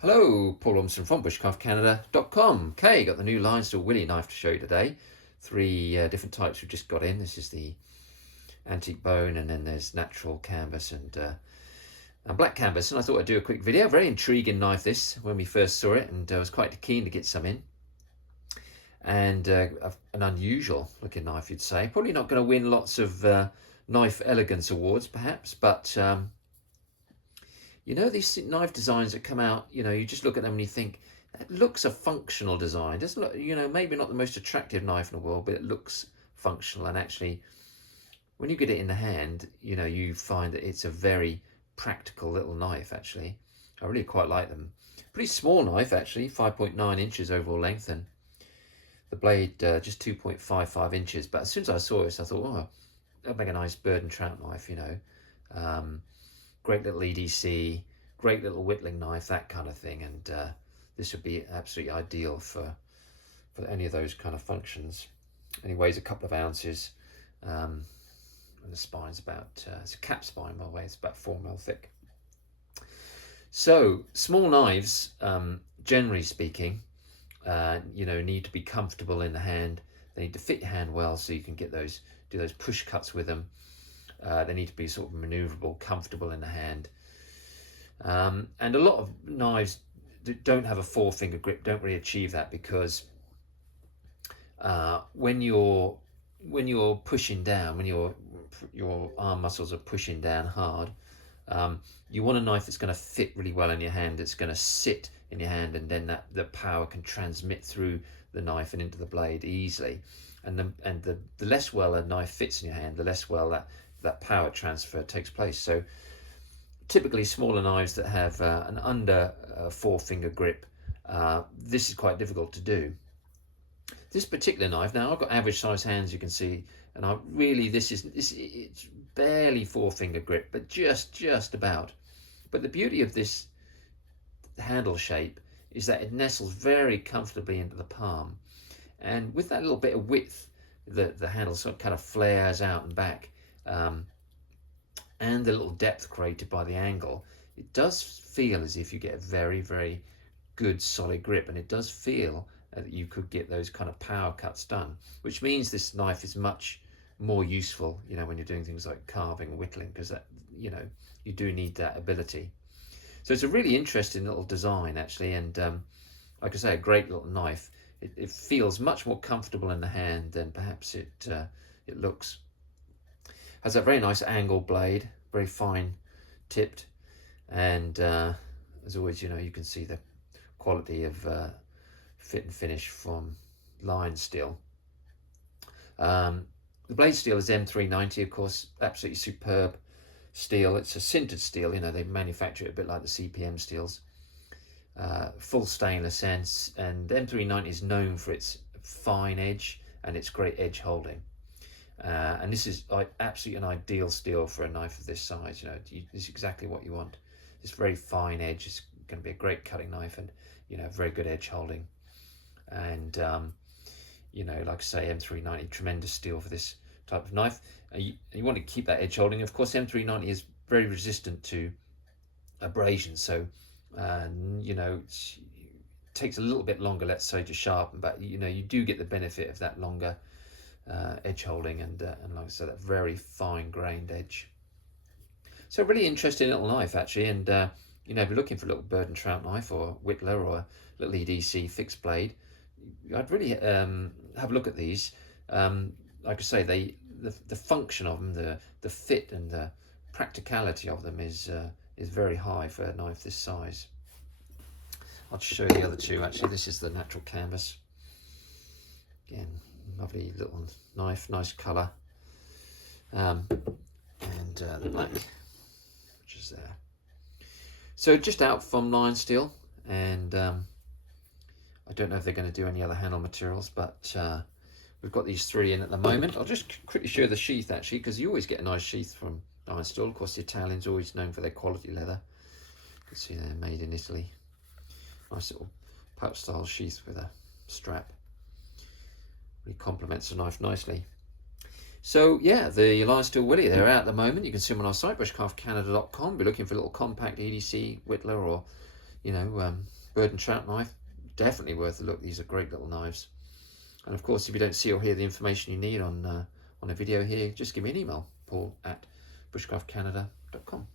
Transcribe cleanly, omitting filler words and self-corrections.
Hello, Paul Robinson from bushcraftcanada.com. Okay, got the new Lionsteel Willy knife to show you today. Three different types we've just got in. This is the antique bone, and then there's natural canvas and black canvas. And I thought I'd do a quick video. Very intriguing knife this when we first saw it, and I was quite keen to get some in. And an unusual looking knife, you'd say. Probably not going to win lots of knife elegance awards, perhaps, but you know, these knife designs that come out, you know, you just look at them and you think, that looks a functional design. It doesn't look, you know, maybe not the most attractive knife in the world, but it looks functional. And actually, when you get it in the hand, you know, you find that it's a very practical little knife, actually. I really quite like them. Pretty small knife, actually, 5.9 inches overall length, and the blade just 2.55 inches. But as soon as I saw this, I thought, oh, that'd make a nice bird and trout knife, you know. Great little EDC, great little whittling knife, that kind of thing. And this would be absolutely ideal for any of those kind of functions. And it weighs a couple of ounces. And the spine's about, it's a cap spine, by the way, it's about 4mm thick. So small knives, generally speaking, you know, need to be comfortable in the hand. They need to fit your hand well so you can get those, do those push cuts with them. They need to be sort of maneuverable, comfortable in the hand. And a lot of knives that don't have a four-finger grip don't really achieve that, because when you're pushing down, when your arm muscles are pushing down hard, you want a knife that's going to fit really well in your hand. It's going to sit in your hand, and then the power can transmit through the knife and into the blade easily. And the less well a knife fits in your hand, the less well that power transfer takes place. So typically smaller knives that have an under four-finger grip, this is quite difficult to do. This particular knife, now I've got average size hands, you can see, and I really, it's barely four-finger grip, but just about. But the beauty of this handle shape is that it nestles very comfortably into the palm, and with that little bit of width, the handle sort of kind of flares out and back, and the little depth created by the angle, it does feel as if you get a very, very good solid grip, and it does feel that you could get those kind of power cuts done, which means this knife is much more useful, you know, when you're doing things like carving and whittling, because that, you know, you do need that ability. So it's a really interesting little design, actually, and like I say, a great little knife. It feels much more comfortable in the hand than perhaps it looks. Has a very nice angled blade, very fine tipped, and as always, you know, you can see the quality of fit and finish from Lionsteel. The blade steel is M390, of course, absolutely superb steel. It's a sintered steel, you know, they manufacture it a bit like the CPM steels. Full stainless, and M390 is known for its fine edge and its great edge holding. And this is like absolutely an ideal steel for a knife of this size. You know, this is exactly what you want. This very fine edge is going to be a great cutting knife, and you know, very good edge holding. And you know, like I say, M390, tremendous steel for this type of knife. You want to keep that edge holding. Of course, M390 is very resistant to abrasion, so you know, it takes a little bit longer, let's say, to sharpen, but you know, you do get the benefit of that longer edge holding, and like I said, that very fine grained edge. So really interesting little knife, actually. And you know, if you're looking for a little bird and trout knife, or whittler, or a little EDC fixed blade, I'd really have a look at these. Like I say, the function of them, the fit and the practicality of them is very high for a knife this size. I'll just show you the other two, actually. This is the natural canvas. Again, lovely little knife, nice colour. And the black, which is there. So just out from Lionsteel, and I don't know if they're going to do any other handle materials, but we've got these three in at the moment. I'll just quickly show the sheath, actually, because you always get a nice sheath from Lionsteel. Of course, the Italians are always known for their quality leather. You can see they're made in Italy. Nice little pouch style sheath with a strap. Really complements the knife nicely. So yeah, the Lionsteel Willy, they're out at the moment. You can see them on our site, bushcraftcanada.com. Be looking for a little compact EDC whittler or you know, bird and trout knife, definitely worth a look. These are great little knives. And of course, if you don't see or hear the information you need on a video here, just give me an email, paul@bushcraftcanada.com.